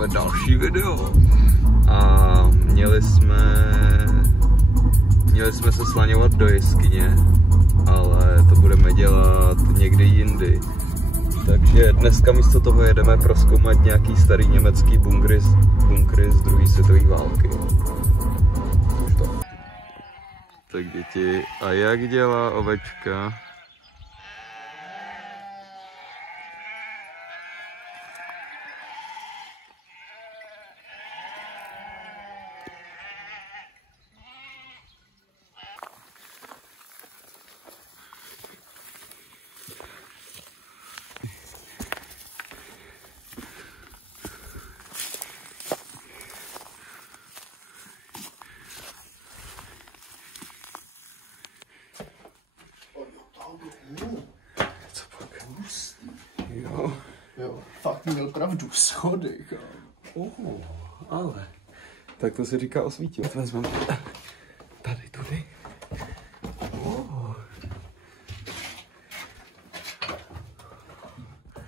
natáčíme další video. A měli jsme se slaňovat do jeskyně, ale to budeme dělat někdy jindy. Takže dneska místo toho jedeme prozkoumat nějaký starý německý bunkry z druhé světové války. Tak děti, a jak dělá ovečka? Co pak? Jo, fakt měl pravdu, schody, kámo. Ale. Tak to se říká osvítit. Vezmeme tady tudy.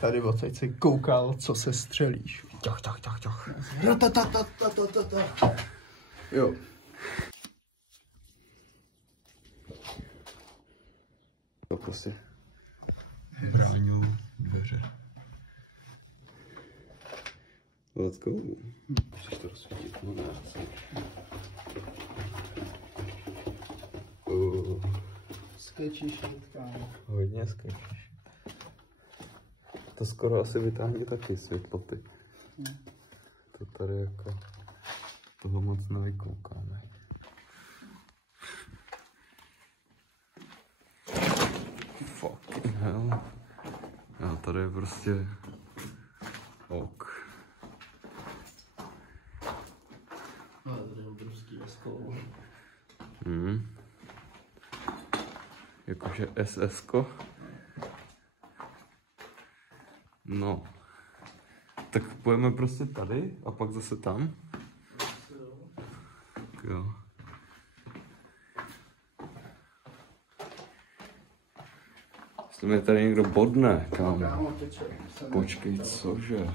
Tady odsaď se koukal, co se střelíš. Ťoch. Jo. To prostě bráňou dveře. Let's go. Chceš to rozsvítit? No ne, asi. Skečíš, kámo. Hodně skečíš. To skoro asi vytáhne taky světloty. To tady jako toho moc nevykoukáme. Fucking hell. Jo, tady je prostě ok. No, tady je obrovský eskol. Jakože SS-ko. No. Tak půjdeme prostě tady a pak zase tam. Tak jo. Jestli mě tady někdo bodne, kámo. Počkej, cože?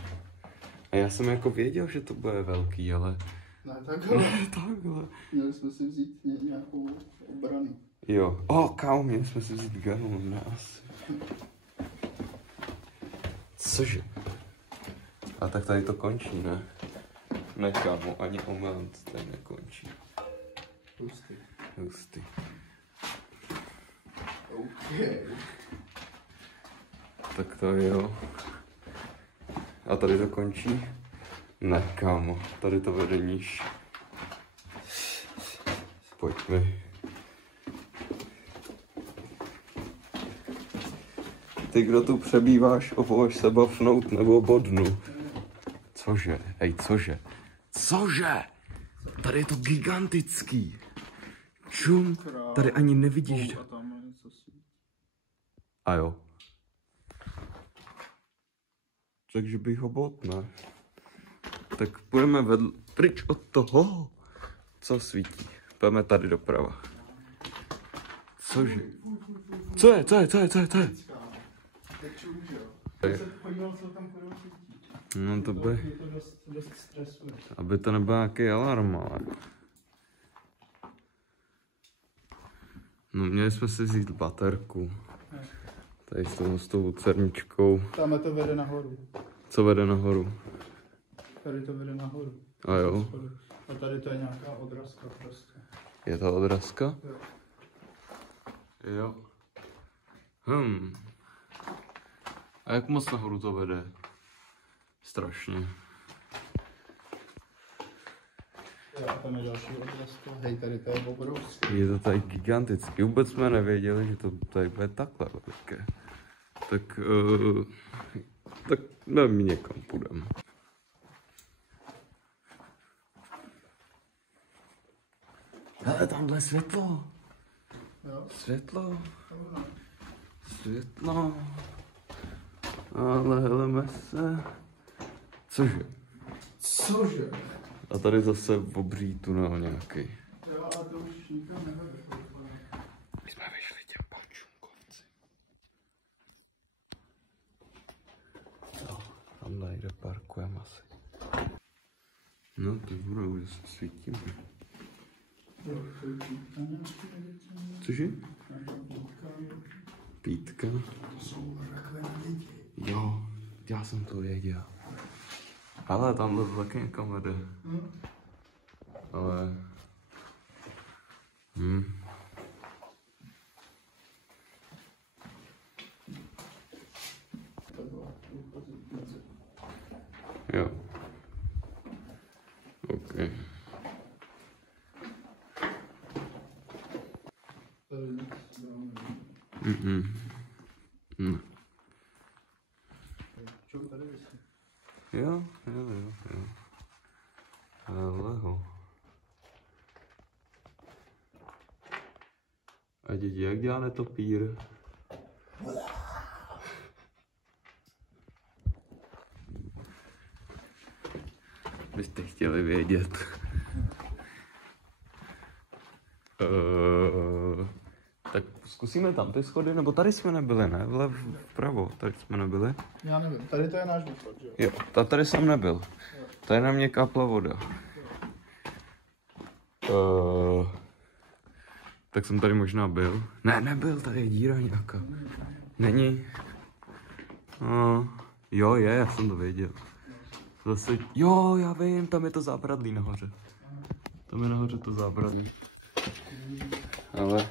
A já jsem jako věděl, že to bude velký, ale... Ne, takhle. Takhle. Měli jsme si vzít nějakou obranu. Jo. Kámo, měli jsme si vzít ganu, ne asi. Cože? A tak tady to končí, ne? Ne, kámo, ani omylem to tady nekončí. Hustý. OK. Tak to jo. A tady to končí? Ne, kámo, tady to vede níž. Pojď mi. Ty, kdo tu přebýváš, opovaž se bafnout nebo bodnu. Cože? Hej, cože? Cože? Tady je to gigantický. Čum, tady ani nevidíš. A jo. Takže bych ho bot, ne? Tak půjdeme pryč od toho, co svítí. Půjdeme tady doprava. Cože? Co je? No to by... Aby to nebyl nějaký alarm, ale... No měli jsme si vzít baterku. Tady s tou lucerničkou. Tam to vede nahoru. Co vede nahoru? Tady to vede nahoru. A jo? A tady to je nějaká odrazka prostě. Je to odrazka? Jo. Jo. A jak moc nahoru to vede? Strašně. Jo, a tam je další odrazka. Hej, tady to je obrovský. Je to tady gigantický. Vůbec jsme nevěděli, že to tady bude takhle velké. Tak nevím, někam půjdeme. Ale tamhle světlo. Jo? Světlo. Ale heleme se. Cože? A tady zase obří tunel nějaký. Jo, ale to už nikam nevede. My jsme vyšli těm pančunkovci. Jo, tam najde parkujeme asi. No to budou, že se svítíme. Cože? Pítka. Jo, já jsem to věděl. Ale tamhle to taky někam vede. Ale... Jo. OK. Jo. Ale ho. A děti, jak dělá netopír? Byste chtěli vědět. Tak zkusíme tam ty schody, nebo tady jsme nebyli, ne? Vpravo, tady jsme nebyli. Já nevím, tady to je náš východ, že jo? Jo, tady jsem nebyl. Tady na mě kapla voda. Tak jsem tady možná byl. Ne, nebyl, tady je díra nějaká. Není. Jo, já jsem to věděl. Zase, jo, já vím, tam je to zábradlí nahoře. Tam je nahoře to zábradlí. Ale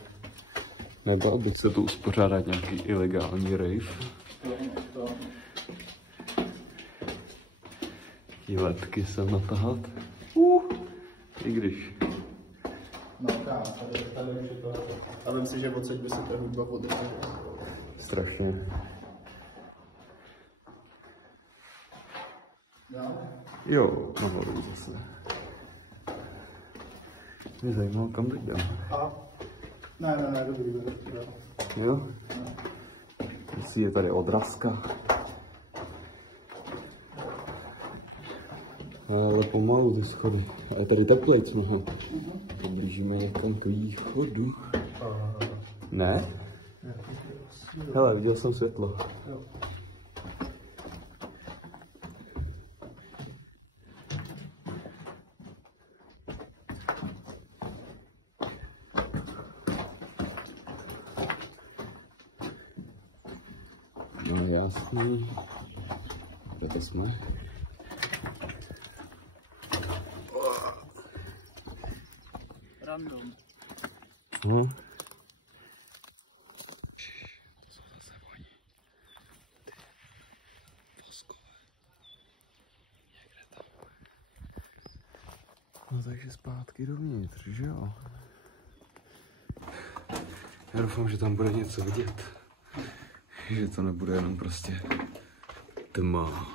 nebál bych se tu uspořádat nějaký ilegální rave. Taký letky sem natahat. I když. No tady už je to. A vím si, že odsaď by se ta hudba podržela. Strašně. Jo, nahoru zase. Mě zajímalo, kam teď jdem. Ne, dobrý. Jo? Jestli je tady odrazka. Ale pomalu ty schody. A je tady teplejc mnoho. Blížíme někam k východu. Ne? Hele, viděl jsem světlo. No jasný. Kde to jsme? Random. To jsou zase voní. Ty voskové. Někde tam. No takže zpátky dovnitř, že jo? Já doufám, že tam bude něco vidět. Že to nebude jenom prostě tma.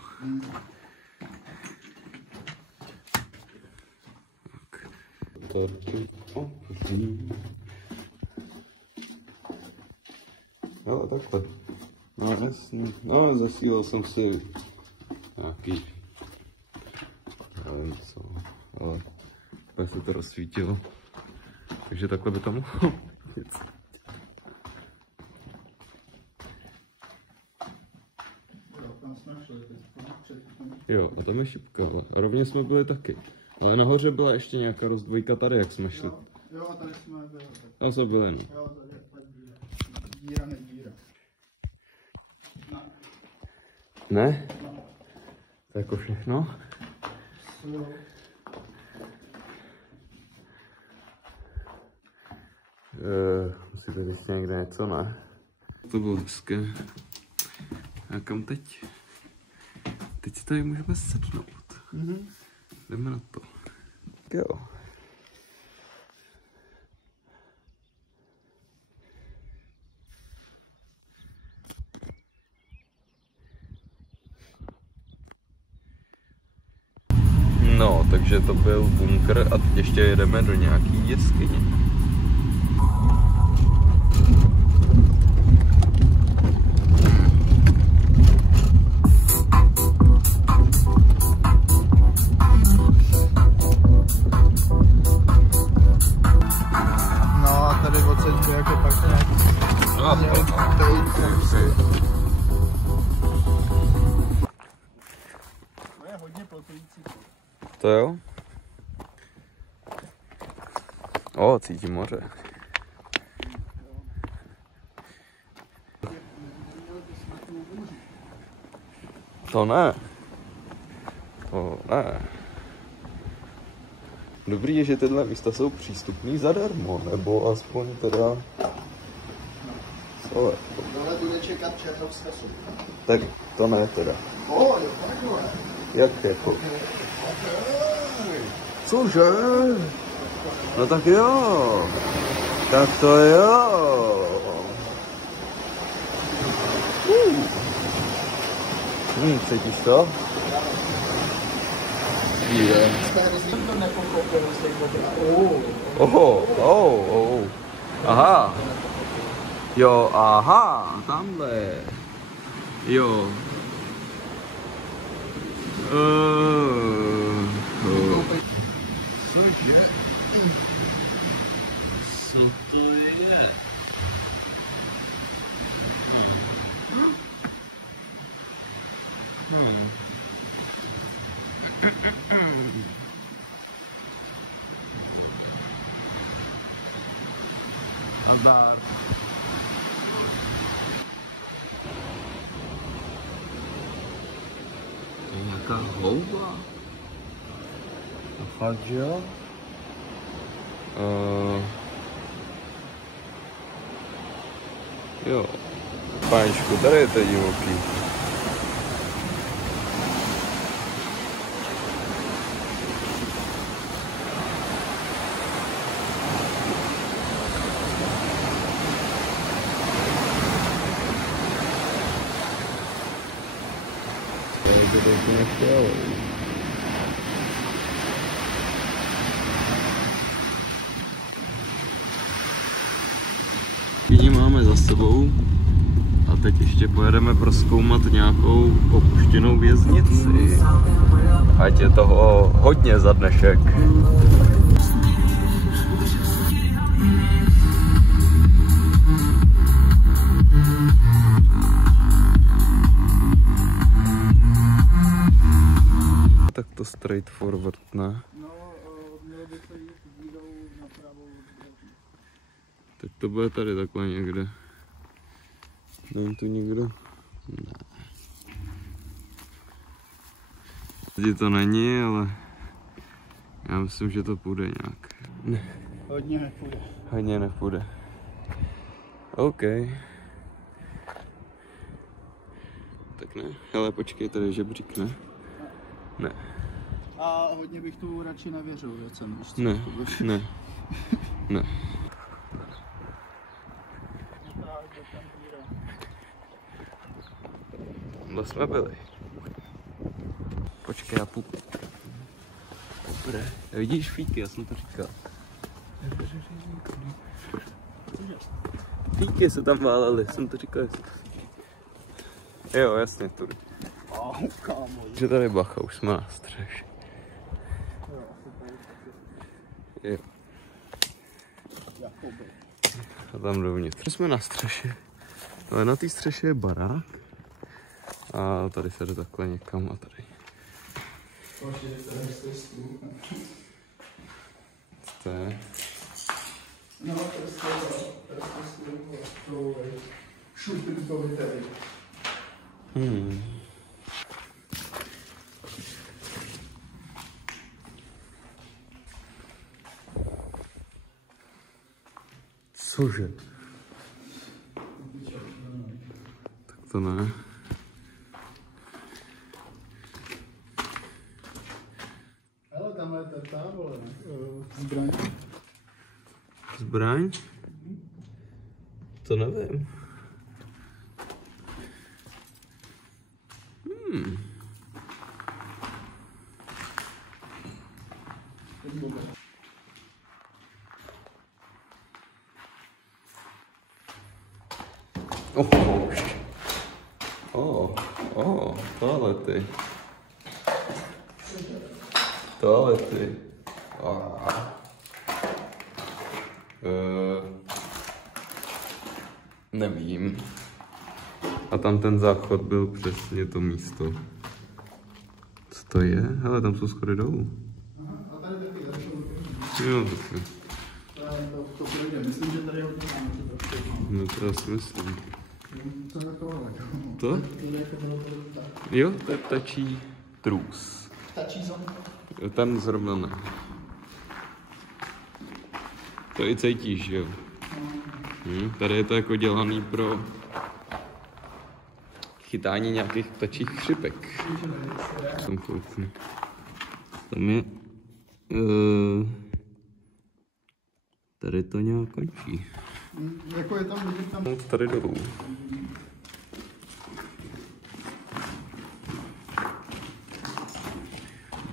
Jo, takhle. No jasný. No, zasílal jsem si nějaký, nevím co, ale úplně se to rozsvítilo. Takže takhle by to mohlo být. Jo, a tam je šipka. A rovně jsme byli taky. Ale nahoře byla ještě nějaká rozdvojka tady, jak jsme šli. Jo, a tady jsme byli. Tam jsme byli, no. Jo, tady je díra. Díra. Ne? To je jako všechno? Musí být ještě někde něco, ne? To bylo hezké. A kam teď? Teď si tady můžeme sednout. Jdeme na to. Jo. No, takže to byl bunkr a teď ještě jedeme do nějaký jeskyně. To jo? O, cítím moře. To ne. To ne. Dobrý je, že tyhle místa jsou přístupný zadarmo, nebo aspoň teda... Co? Tohle bude čekat Černovská soupa. Tak to ne teda. Jo, takhle. Jak jako? Cože? No tak jo. Tak to jo. Cítíš to? Je. Jsem to nepochopil z těch Oho. Aha. Jo, aha, tamhle. Jo. Cože? Co to je? Nazdar. To je nějaká houba. To fakt, že jo? Jo. Páničku, tady je to divoký. To je úplně skvělý. Kyni máme za sebou a teď ještě pojedeme prozkoumat nějakou opuštěnou věznici. Ať je toho hodně za dnešek. Tak to straightforward, ne? No, mělo by se jít dílou napravo. Tak to bude tady takhle někde. Není tu nikdo? Ne. Tady to není, ale já myslím, že to půjde nějak. Ne. Hodně nepůjde. Hodně nepůjde. OK. Tak ne, ale počkej, tady je žebřík, ne? Ne. A hodně bych tu radši nevěřil věcem, víš co? Ne. Ne. Kde jsme byli? Počkej, já půjdu. Dobré. Vidíš fíky, já jsem to říkal. Fíky se tam válely, jsem to říkal. Jo, jasně, tudy. Kámo. Že tady bacha, už jsme na střeše. Jo. A tam dovnitř. Jsme na střeše. Ale na té střeše je barák. A tady se jde takhle někam a tady. Co to je? No, to je šuplíkový tady. Cože? Tak to ne. Hele, tam je ta vole, zbraň. Zbraň? To nevím. Toalety. Toalety. Nevím. A tam ten záchod byl přesně to místo. Co to je? Hele, tam jsou schody dolů. A tady taky začal. Jo, taky. myslím, že tady hodně máme to trošku. No to já si myslím. To je tohle. To? Jo, to je ptačí trůs. Ptačí zóna. Ten zrovna ne. To i cítíš, jo? Tady je to jako dělaný pro chytání nějakých ptačích chřipek. Jsem kouknu. Tam je... tady to nějak končí. Jako je tam vidět tam... Tady dolů.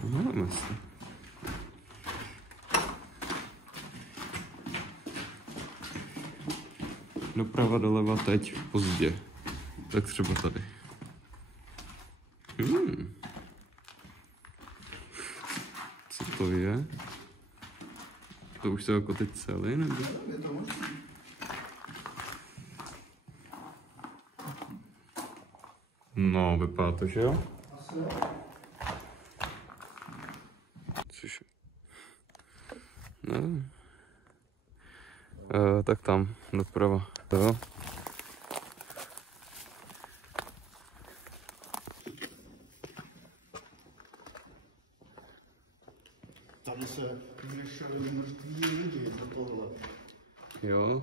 Máme se. Doprava, doleva, teď, pozdě. Tak třeba tady. Co to je? To už se jako teď celý, nebo? Je to možný. No, vypadá to, že jo? Asi. Což? Ne. Tak tam, doprava. Jo. Tady se vyšeli mrtví lidi do tohle. Jo.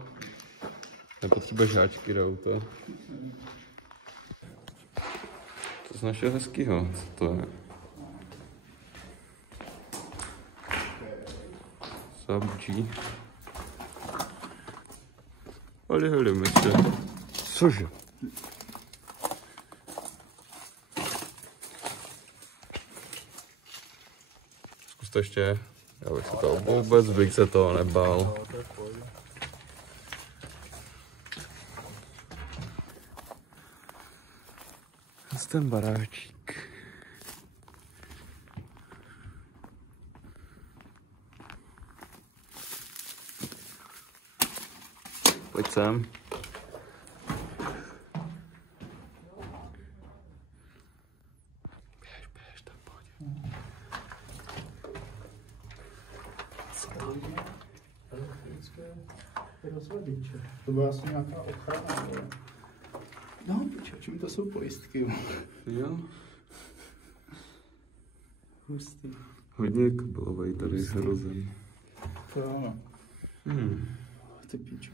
Nepotřebuješ háčky do auta. To z našeho hezkýho, co to je? Sabčí. Ale hledeme se. Cože? Zkus to ještě. Já bych se to vůbec bych se toho nebál. Ten baráčík. Pojď sem. Běž, tak pojď. To byla asi nějaká ochrana. No, čím to jsou pojistky? Jo. Hustý. Hodně kabelovej tady hrozem. To je ono. Ty píče.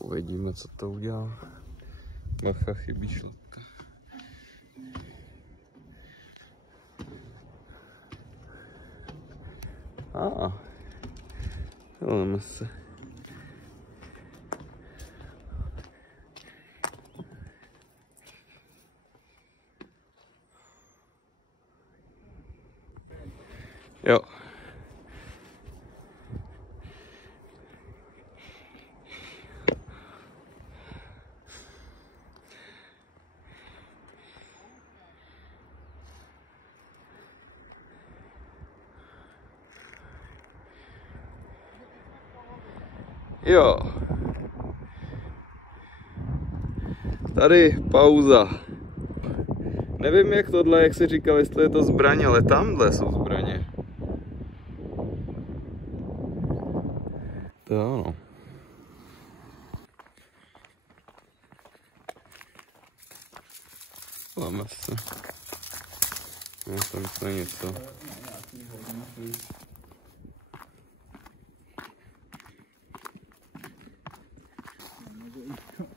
Uvidíme, co to udělá. Bacha, chybí šlapka. Heleme se. Jo. Jo. Tady pauza. Nevím jak tohle, jak se říkal, jestli je to zbraně, ale tamhle jsou zbraně. To ano. Máme se. No, tam to je něco.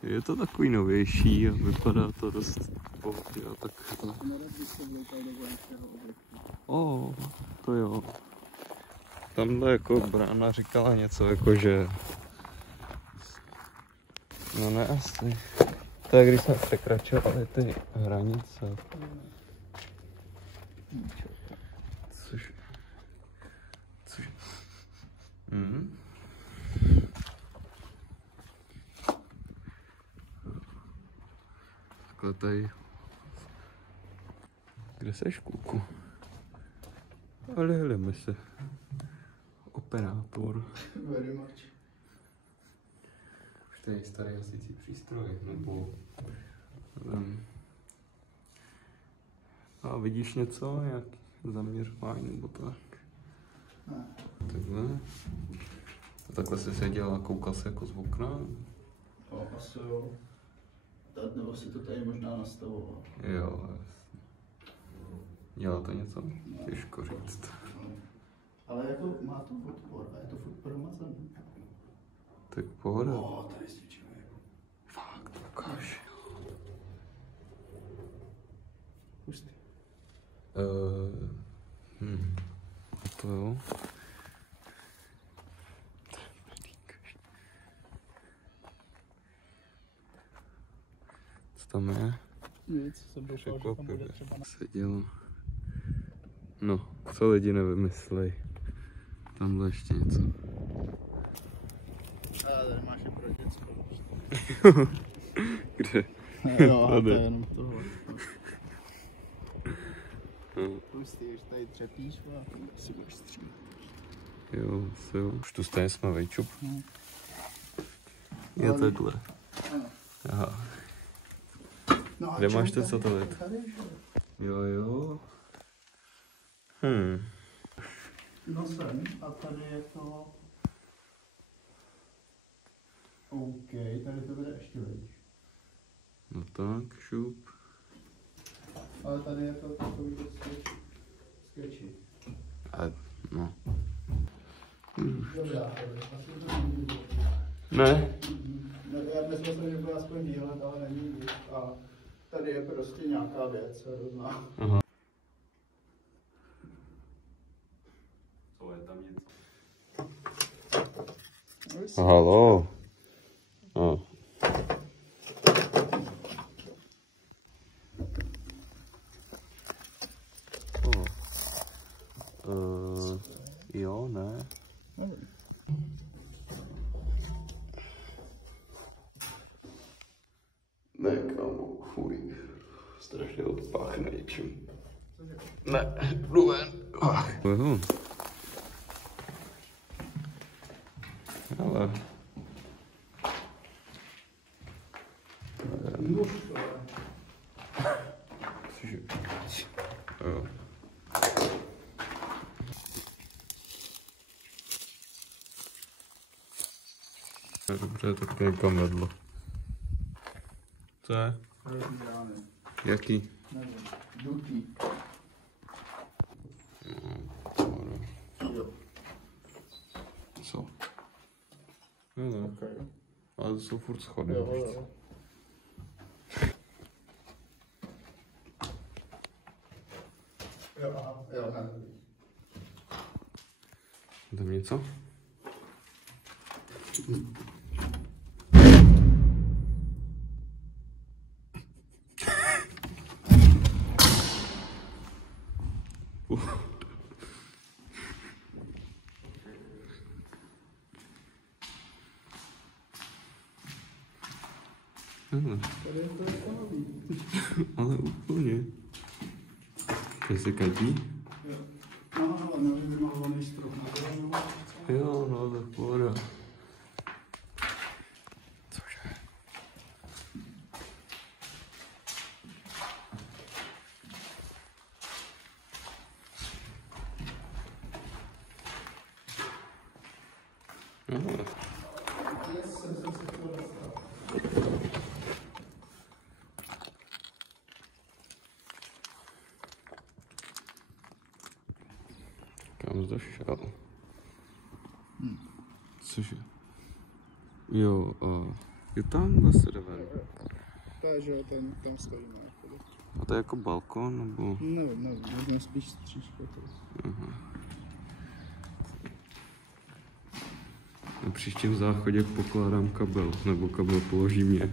Je to takový novější a vypadá to dost pohodě a tak. To jo. Tamhle jako brána říkala něco jako, že... No ne asi. To je když jsme překračovali ty hranice. Což... Takhle tady... Kde seš, kluku? Ale hledeme se. Operátor. Very much. Už tady je starý hasící přístroj, nebo... A vidíš něco, jak zaměřování nebo tak? Ne. Takhle. A takhle jsi seděl a koukal se jako z okna? No, asi jo. Nebo si to tady možná nastavoval. Jo, jasně. Dělá to něco? Těžko říct. Ale jako má to odpor a je to furt promazaný. Tak pohoda. No, tady svědčíme. Fakt, ukáž. Pustý. To jo. Co tam je? Nic, jsem doufal, že tam bude třeba na... Seděl. No, co lidi nevymyslej. Tamhle ještě něco. A tady máš i pro děcko. Kde? Jo, a to je jenom tohle. Pustý, už tady třepíš a si budeš střílet. Jo, asi jo. Už tu stejně jsme vejčup. No. Je takhle. Ano. Aha. No Kde máš ten satelit? Tady, Jo, jo. No sem, a tady je to... OK, tady to bude ještě víc. No tak, šup. Ale tady je to takový to sketchy. A, no. Dobrá, asi to není. Ne? No, já myslel jsem, že bude aspoň výhled, ale není nic. A tady je prostě nějaká věc, hrozná. Aha. Co je tam něco? Haló. No. Jo, ne. Ne, kámo, fuj. Strašně odpáchne něčím. Ne, jdu ven. Ale... Cože? Jo. Dobře, tak někam vedlo. Co je? Jaký? Nevím, dutý. Jo. Co? Jo, Okay. ale to jsou furt schody. Jo, jo. Jo, aha, jo, ne. Tam něco? Tady je to takový. Ale úplně. To se kadí? Jo. No, ale nevím, vymalovaný strop na to. Jo, no, tak pohoda. Cože? No. Kam jsi došel? Cože? Jo, je tam zase ven. To je, že ten tam stojíme. A to je jako balkon, nebo? Nevím, možná spíš střížka. Na příštím záchodě pokládám kabel, nebo kabel položí mě.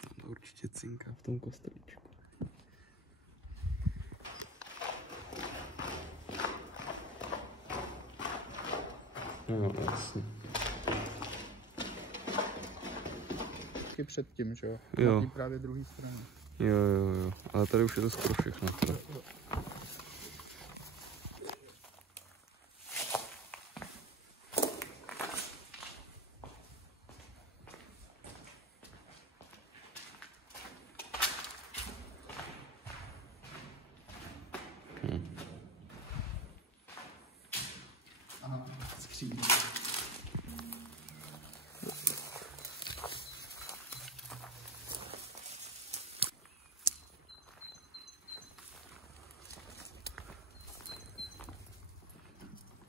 Tam určitě cinká v tom kostelíčku. No, jasně. Před tím, že jo? Jo. Na té právě druhé straně. Jo. Ale tady už je to skoro všechno. Teda. střídí.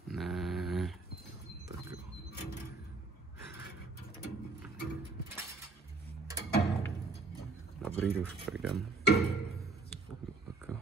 Ne, tak jo. Dobrý, už projdem. Tak jo.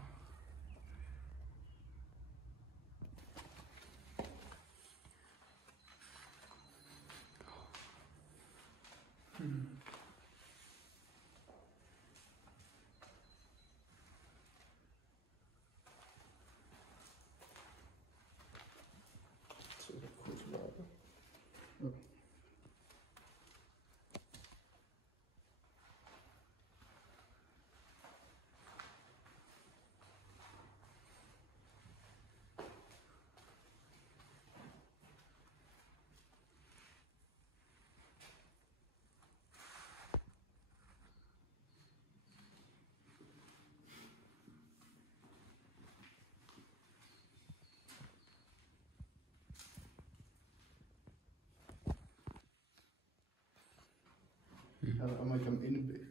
Ale a mají tam inby.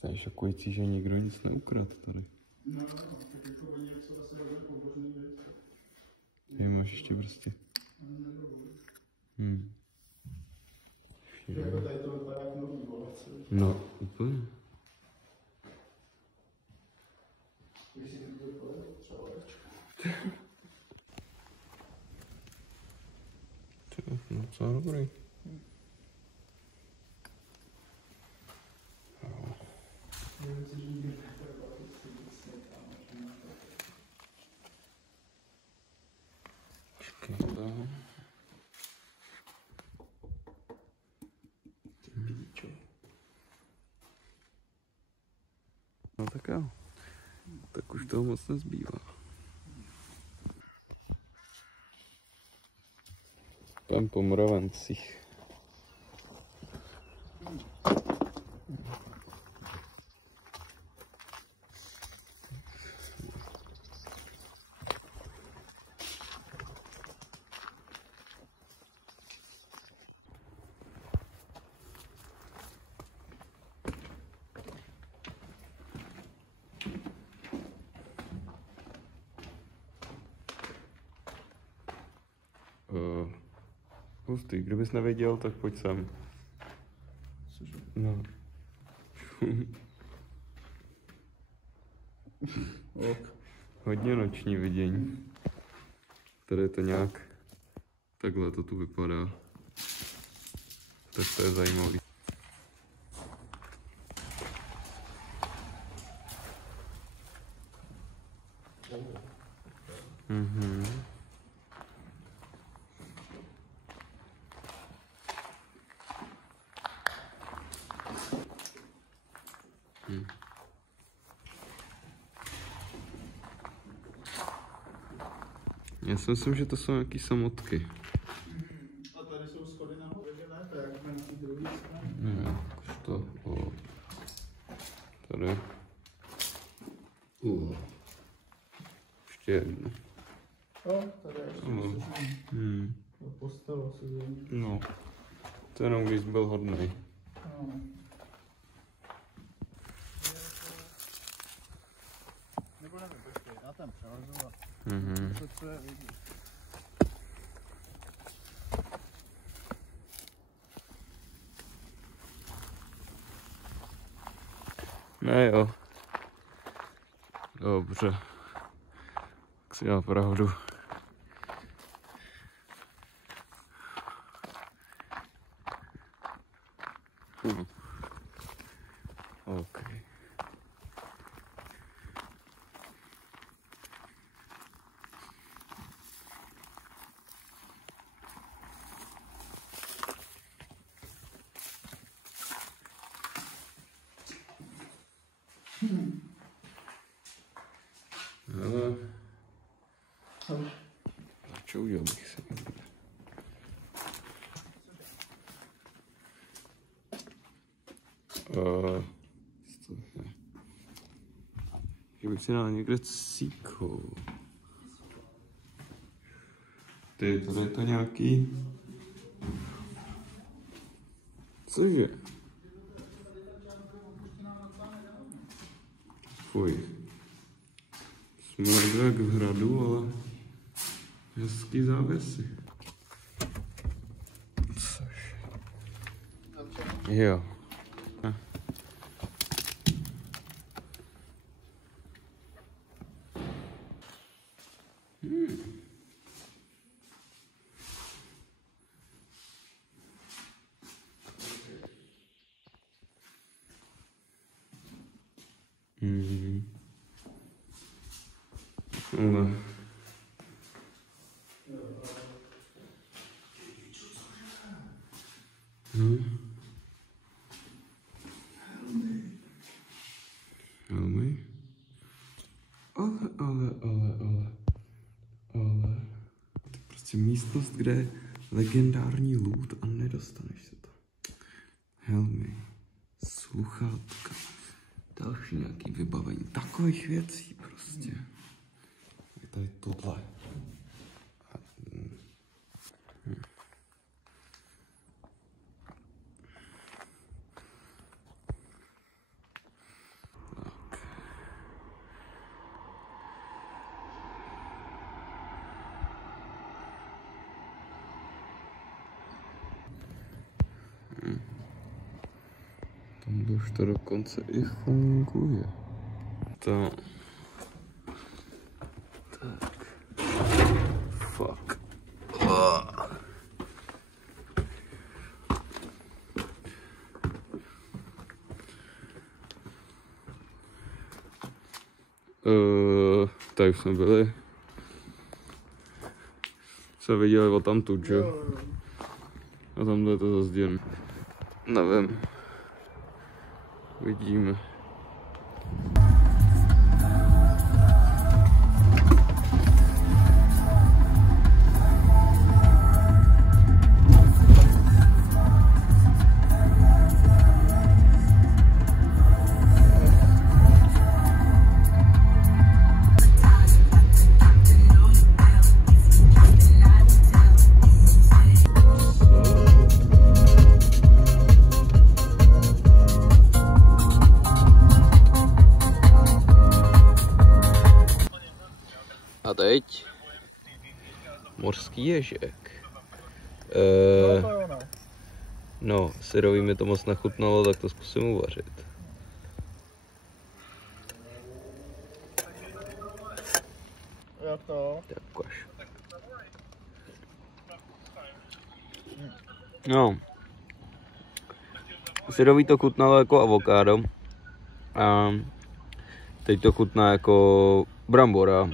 To je šokující, že nikdo nic neukradl tady. No, tak jako oni něco zase robií pobožný věc. Ty máš ještě prostě. Jako tady to vypadá jak nový vole. No, úplně. Když si ten bude třeba lečko. No, docela dobrý. Počkej, to. No tak jo. Tak už toho moc nezbývá. Půjdem po Mravencích. Hustý, kdybys nevěděl, tak pojď sem. Cože? No. Ok. Hodně noční vidění. Tady je to nějak... Takhle to tu vypadá. Tak to je zajímavý. Mhm. Já si myslím, že to jsou nějaký samotky. A tady jsou schody nahoře, že ne? Tak jak jsme na té druhé straně. Ne, už to... O. Tady. Ještě jedno. Tady je ještě postava se zřejmě. No. To jenom když byl hodnej. No. Nebo nevím, počkej, já tam přehazu a co je vidět. Ne jo. Dobře. Tak si dal pravdu. OK. Ale... Co udělal bych se? že bych si dal někde cíko. Ty, tady je to nějaký... Cože? Fuj. Jsme jak v hradu, ale hezký závěsy. Cože? Jo. Ale... Helmy. Ale. To je prostě místnost, kde je legendární loot a nedostaneš se to. Helmy. Sluchátka. Další nějaký vybavení. Takových věcí prostě. Je tady tohle. Tam už to dokonce i funguje. To... Tak. Fuck. Tady už jsme byli. Se viděli o tamtud, že? A tamhle je to zase děn. Nevím. Vidíme. A teď mořský ježek. No, syrový mi to moc nechutnalo, tak to zkusím uvařit. Jak to? Tak ukaž. No. Syrový to chutnalo jako avokádo. A teď to chutná jako brambora.